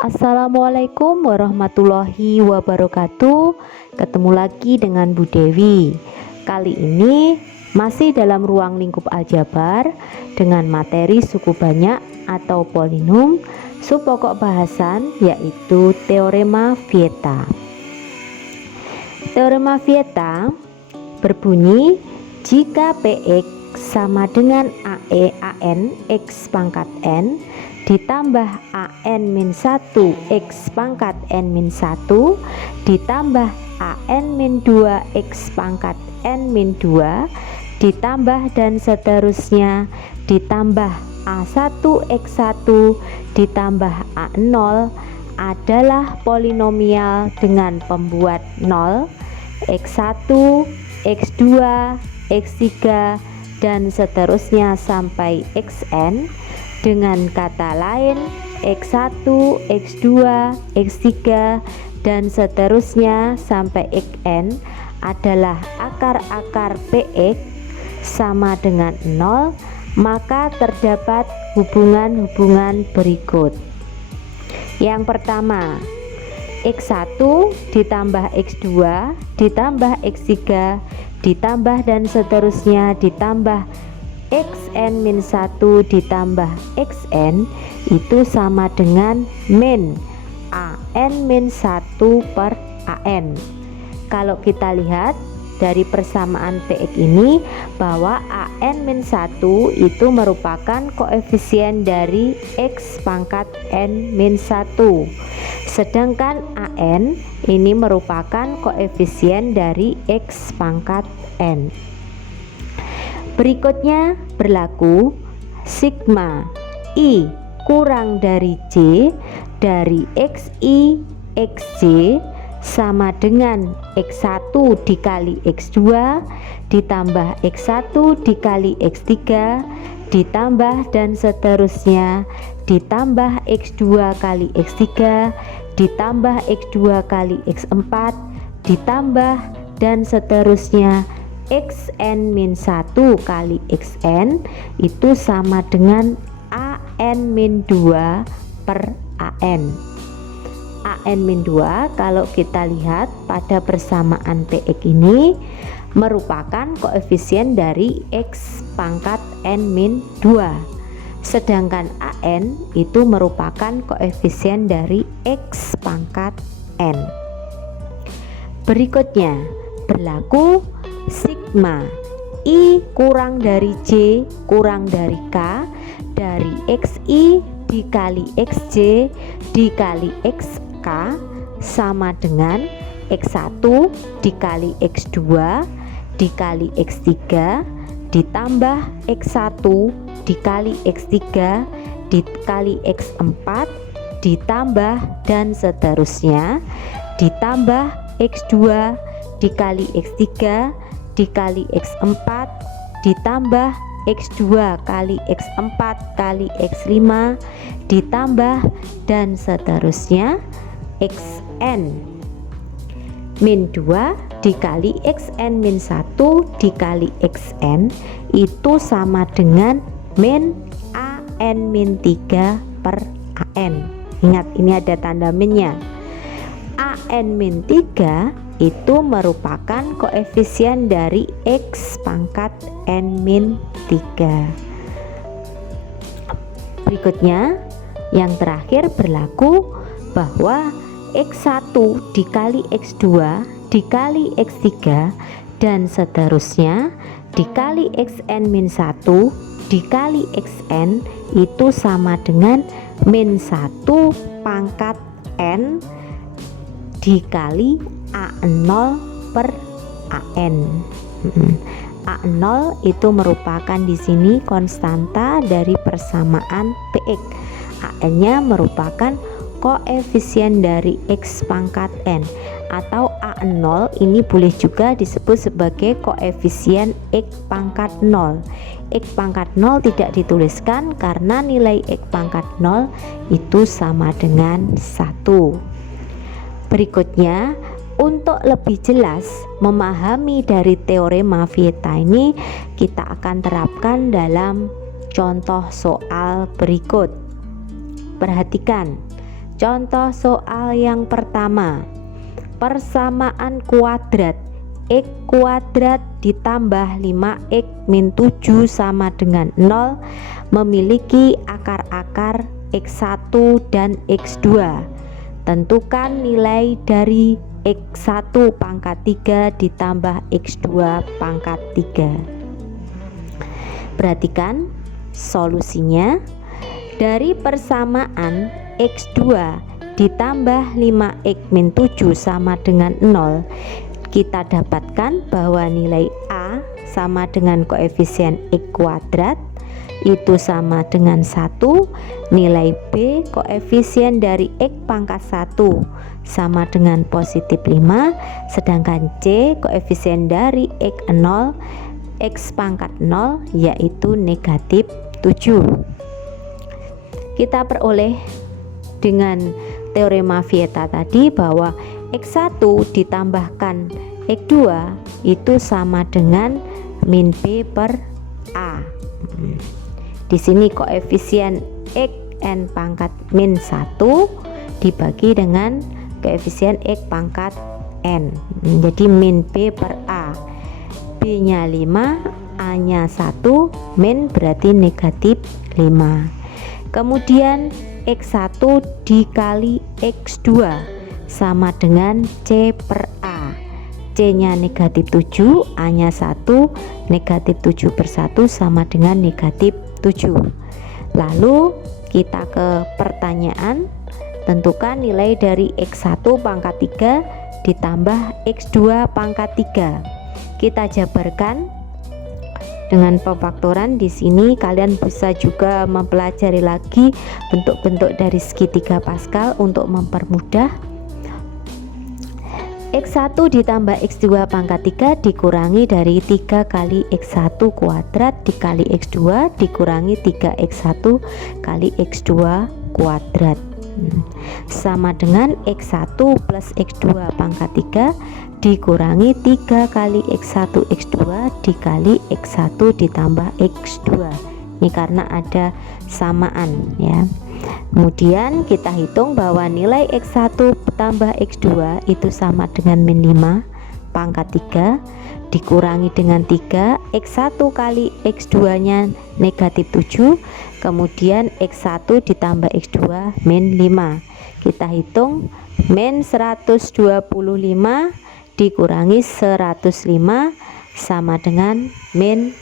Assalamualaikum warahmatullahi wabarakatuh. Ketemu lagi dengan Bu Dewi. Kali ini masih dalam ruang lingkup aljabar dengan materi suku banyak atau polinom. Subpokok bahasan yaitu teorema Vieta. Teorema Vieta berbunyi jika Px sama dengan AN X pangkat N ditambah AN-1 X pangkat N-1 ditambah AN-2 X pangkat N-2 ditambah dan seterusnya ditambah A1 X1 ditambah A0 adalah polinomial dengan pembuat 0, X1, X2, X3 dan seterusnya sampai Xn. Dengan kata lain, X1, X2, X3 dan seterusnya sampai Xn adalah akar-akar Px sama dengan 0, maka terdapat hubungan-hubungan berikut. Yang pertama, X1 ditambah X2 ditambah X3 ditambah dan seterusnya ditambah Xn-1 ditambah Xn itu sama dengan min AN-1 per AN. Kalau kita lihat dari persamaan Px ini bahwa AN-1 itu merupakan koefisien dari X pangkat N-1, sedangkan AN ini merupakan koefisien dari X pangkat N. Berikutnya berlaku sigma I kurang dari J dari XI XJ sama dengan X1 dikali X2 ditambah X1 dikali X3 ditambah dan seterusnya ditambah X2 kali X3 ditambah X2 kali X4 ditambah dan seterusnya Xn-1 kali Xn itu sama dengan AN-2 per AN. AN-2 kalau kita lihat pada persamaan Px ini merupakan koefisien dari X pangkat N-2, sedangkan AN itu merupakan koefisien dari X pangkat N. Berikutnya berlaku sigma I kurang dari J kurang dari K dari XI dikali XJ dikali XK sama dengan X1 dikali X2 dikali X3 ditambah X1 dikali X3 dikali X4 ditambah dan seterusnya ditambah X2 dikali X3 dikali X4 ditambah X2 kali X4 kali X5 ditambah dan seterusnya Xn min 2 dikali Xn min 1 dikali Xn itu sama dengan min AN min 3 per AN. Ingat ini ada tanda minnya. AN min 3 itu merupakan koefisien dari X pangkat N-3. Berikutnya yang terakhir berlaku bahwa X1 dikali X2 dikali X3 dan seterusnya dikali Xn-1 dikali Xn itu sama dengan min 1 pangkat N dikali A0 per AN. A0 itu merupakan di sini konstanta dari persamaan Px. AN-nya merupakan koefisien dari X pangkat N, atau A0 ini boleh juga disebut sebagai koefisien X pangkat 0. X pangkat 0 tidak dituliskan karena nilai X pangkat 0 itu sama dengan 1. Berikutnya, untuk lebih jelas memahami dari teorema Vieta ini, kita akan terapkan dalam contoh soal berikut. Perhatikan, Contoh soal yang pertama, persamaan kuadrat X kuadrat ditambah 5X min 7 sama dengan 0 memiliki akar-akar X1 dan X2. Tentukan nilai dari X1 pangkat 3 ditambah X2 pangkat 3. Perhatikan solusinya. Dari persamaan X2 ditambah 5X min 7 sama dengan 0, kita dapatkan bahwa nilai A sama dengan koefisien X kuadrat itu sama dengan 1, nilai B koefisien dari X pangkat 1 sama dengan positif 5, sedangkan C koefisien dari X0 X pangkat 0 yaitu negatif 7. Kita peroleh dengan teorema Vieta tadi bahwa X1 ditambahkan X2 itu sama dengan min B per A. Di sini koefisien Xn pangkat min 1 dibagi dengan koefisien X pangkat N. Jadi min B per A. B nya 5, A nya 1, min berarti negatif 5. Kemudian X1 dikali X2 sama dengan C per A. C nya negatif 7, A nya 1, negatif 7 per 1 sama dengan negatif 7. Lalu kita ke pertanyaan, tentukan nilai dari X1 pangkat 3 ditambah X2 pangkat 3. Kita jabarkan dengan pemfaktoran. Di sini kalian bisa juga mempelajari lagi bentuk-bentuk dari segitiga Pascal untuk mempermudah. X1 ditambah X2 pangkat 3 dikurangi dari 3 kali X1 kuadrat dikali X2 dikurangi 3X1 kali X2 kuadrat sama dengan X1 plus X2 pangkat 3 dikurangi 3 kali X1 X2 dikali X1 ditambah X2. Ini karena ada samaan ya. Kemudian kita hitung bahwa nilai X1 tambah X2 itu sama dengan min 5 pangkat 3 dikurangi dengan 3 X1 kali X2 nya negatif 7, kemudian X1 ditambah X2 min 5. Kita hitung min 125 dikurangi 105 sama dengan min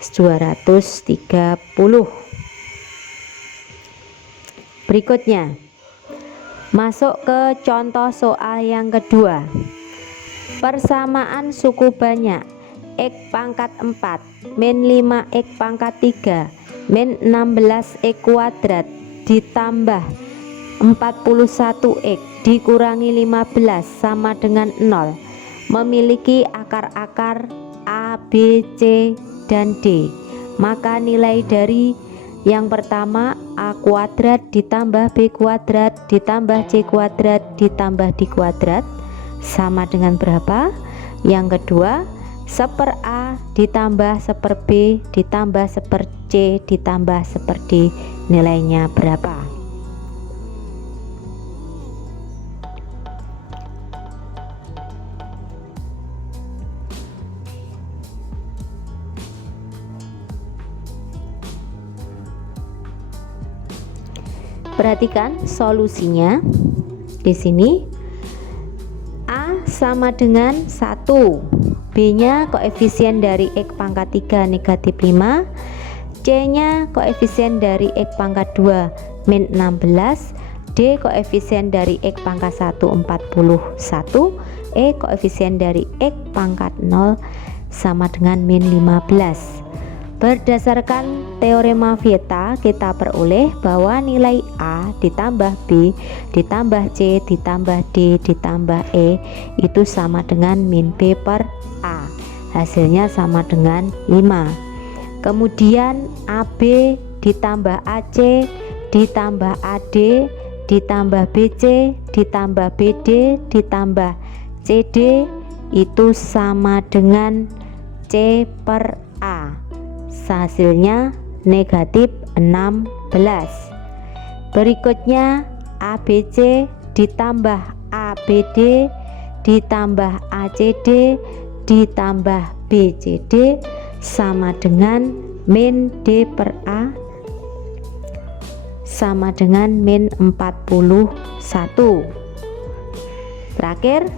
230. Berikutnya masuk ke contoh soal yang kedua. Persamaan suku banyak X pangkat 4 min 5X pangkat 3 min 16X kuadrat ditambah 41X dikurangi 15 sama dengan 0 memiliki akar-akar A, B, C, dan D. Maka nilai dari yang pertama A kuadrat ditambah B kuadrat ditambah C kuadrat ditambah D kuadrat sama dengan berapa? Yang kedua 1/A ditambah 1/B ditambah 1/C ditambah 1/D nilainya berapa? Perhatikan solusinya. Di sini A sama dengan 1, B nya koefisien dari X pangkat 3 negatif 5, C nya koefisien dari X pangkat 2 min 16, D koefisien dari X pangkat 1 41, E koefisien dari X pangkat 0 sama dengan min 15. Berdasarkan teorema Vieta kita peroleh bahwa nilai A ditambah B ditambah C ditambah D ditambah E itu sama dengan min B per A. Hasilnya sama dengan 5. Kemudian AB ditambah AC ditambah AD ditambah BC ditambah BD ditambah CD itu sama dengan C per A. Hasilnya negatif 16. Berikutnya ABC ditambah ABD ditambah ACD ditambah BCD sama dengan min D per A sama dengan min 41. Terakhir,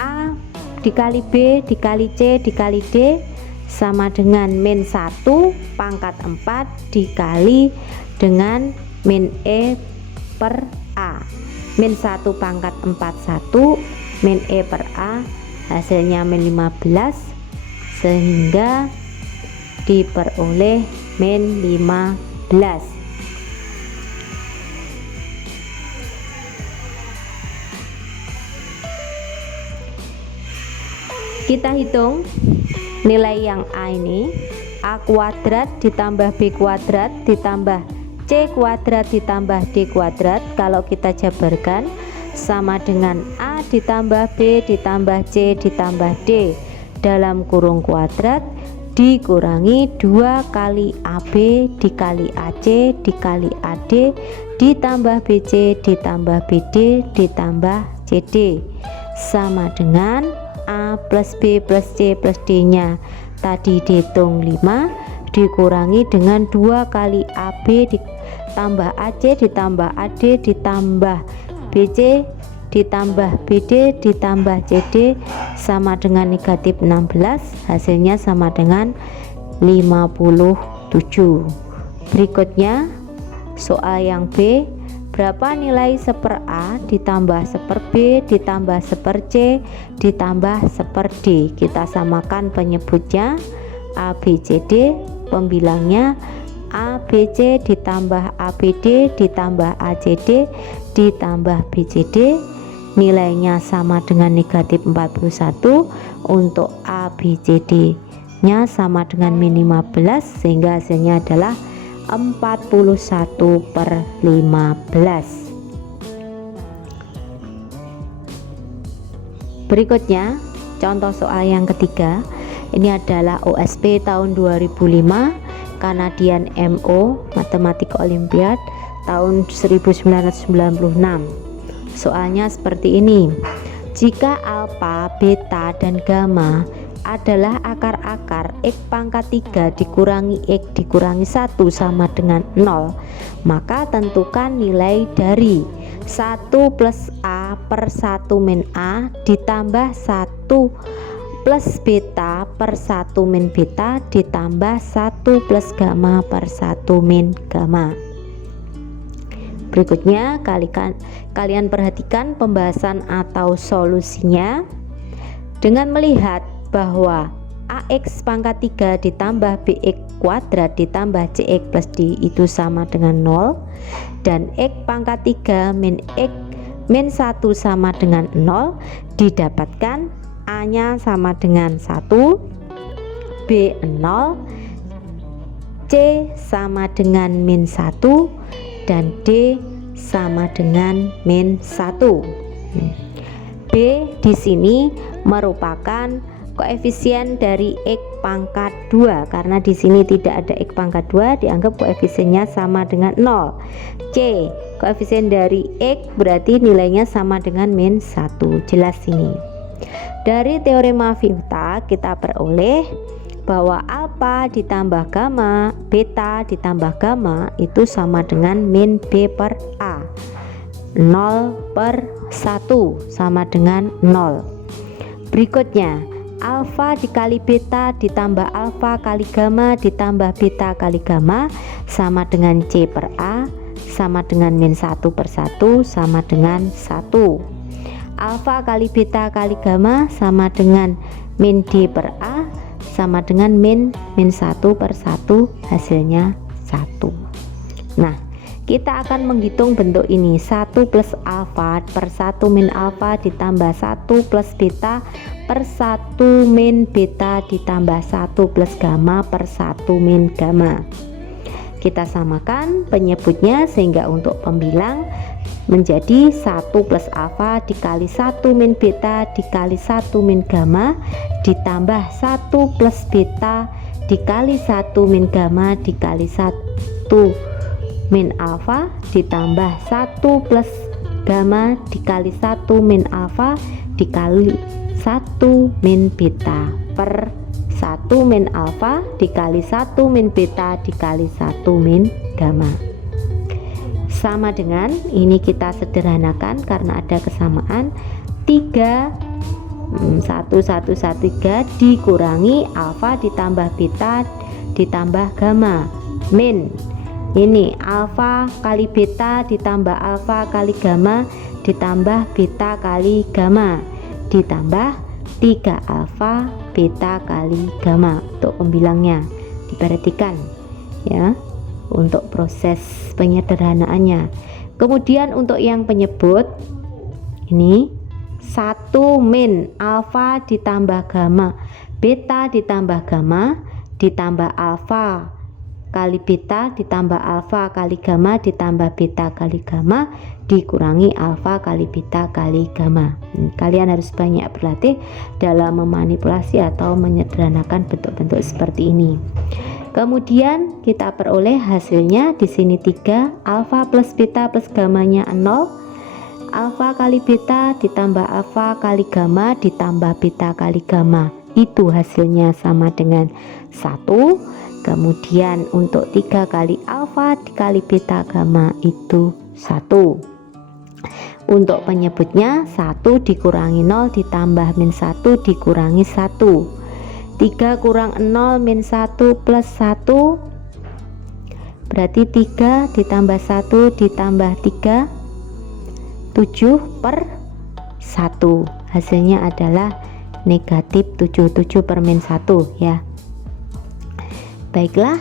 A dikali B dikali C dikali D sama dengan min 1 pangkat 4 dikali dengan min E per A. Min 1 pangkat 41 min E per A hasilnya min 15, sehingga diperoleh min 15. Kita hitung nilai yang A ini, A kuadrat ditambah B kuadrat ditambah C kuadrat ditambah D kuadrat. Kalau kita jabarkan sama dengan A ditambah B ditambah C ditambah D dalam kurung kuadrat dikurangi 2 kali AB dikali AC dikali AD ditambah BC ditambah BD ditambah CD sama dengan A plus B plus C plus D nya tadi dihitung 5 dikurangi dengan 2 kali AB ditambah AC ditambah AD ditambah BC ditambah BD ditambah CD sama dengan negatif 16, hasilnya sama dengan 57. Berikutnya soal yang B, berapa nilai 1/A ditambah 1/B ditambah 1/C ditambah 1/D. Kita samakan penyebutnya A B C D, pembilangnya A B C ditambah ABD ditambah ACD ditambah BCD, nilainya sama dengan negatif 41. Untuk A B C D nya sama dengan min 15, sehingga hasilnya adalah 41/15. Berikutnya contoh soal yang ketiga, ini adalah OSP tahun 2005 Canadian MO Matematika Olimpiad tahun 1996. Soalnya seperti ini, jika alfa, beta, dan gamma adalah akar-akar X pangkat 3 dikurangi X dikurangi 1 sama dengan 0, maka tentukan nilai dari 1 plus A per 1 min A ditambah 1 plus beta per 1 min beta ditambah 1 plus gamma per 1 min gamma. Berikutnya kalian perhatikan pembahasan atau solusinya dengan melihat bahwa AX pangkat 3 ditambah BX kuadrat ditambah CX plus D itu sama dengan 0, dan X pangkat 3 min X min 1 sama dengan 0, didapatkan A nya sama dengan 1, B 0, C sama dengan min 1, dan D sama dengan min 1. B di sini merupakan koefisien dari X pangkat 2, karena di sini tidak ada X pangkat 2, dianggap koefisiennya sama dengan 0. C, koefisien dari X berarti nilainya sama dengan min 1. Jelas ini. Dari teorema Vieta kita peroleh bahwa alfa ditambah gamma, beta ditambah gamma itu sama dengan min B per A. 0 per 1 sama dengan 0. Berikutnya, alfa dikali beta ditambah alfa kali gamma ditambah beta kali gamma sama dengan C per A sama dengan min 1 per 1 sama dengan 1. Alfa kali beta kali gamma sama dengan min D per A sama dengan min 1 per 1, hasilnya 1. Nah, kita akan menghitung bentuk ini, 1 plus alfa per 1 min alfa ditambah 1 plus beta per 1 min beta ditambah 1 plus gamma per 1 min gamma. Kita samakan penyebutnya sehingga untuk pembilang menjadi 1 plus alfa dikali 1 min beta dikali 1 min gamma ditambah 1 plus beta dikali 1 min gamma dikali 1 min alfa ditambah 1 plus gamma dikali 1 min alfa dikali 1 min beta per 1 min alfa dikali 1 min beta dikali 1 min gamma. Sama dengan ini, kita sederhanakan karena ada kesamaan 1113 dikurangi alfa ditambah beta ditambah gamma min ini alfa kali beta ditambah alfa kali gamma ditambah beta kali gamma ditambah 3 alfa beta kali gamma. Untuk pembilangnya diperhatikan ya untuk proses penyederhanaannya. Kemudian untuk yang penyebut ini 1 min alfa ditambah gamma beta ditambah gamma ditambah alfa kali beta ditambah alfa kali gamma ditambah beta kali gamma dikurangi alfa kali beta kali gamma. Kalian harus banyak berlatih dalam memanipulasi atau menyederhanakan bentuk-bentuk seperti ini. Kemudian kita peroleh hasilnya di sini 3 alfa plus beta plus gammanya 0, alfa kali beta ditambah alfa kali gamma ditambah beta kali gamma, itu hasilnya sama dengan 1. Kemudian untuk 3 kali alfa dikali beta gamma itu 1. Untuk penyebutnya 1 dikurangi 0 ditambah min 1 dikurangi 1, 3 kurang 0 min 1 plus 1 berarti 3 ditambah 1 ditambah 3 7 per 1, hasilnya adalah negatif 77 per min 1 ya. Baiklah,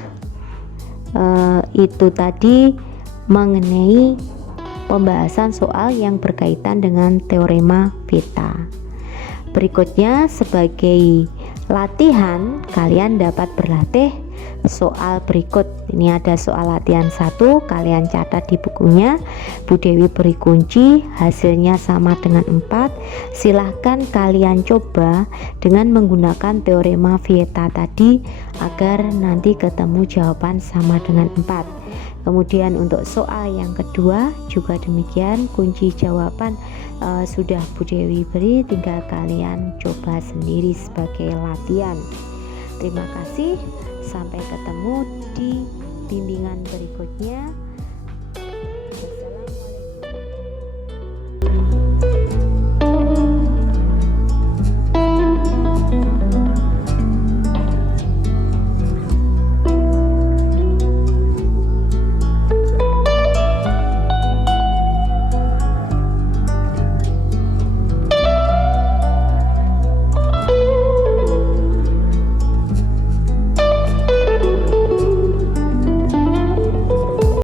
itu tadi mengenai pembahasan soal yang berkaitan dengan teorema beta. Berikutnya sebagai latihan kalian dapat berlatih soal berikut. Ini ada soal latihan 1, kalian catat di bukunya. Bu Dewi beri kunci, hasilnya sama dengan 4. Silahkan kalian coba dengan menggunakan teorema beta tadi agar nanti ketemu jawaban sama dengan 4. Kemudian untuk soal yang kedua juga demikian, kunci jawaban sudah Bu Dewi beri, tinggal kalian coba sendiri sebagai latihan. Terima kasih, sampai ketemu di bimbingan berikutnya.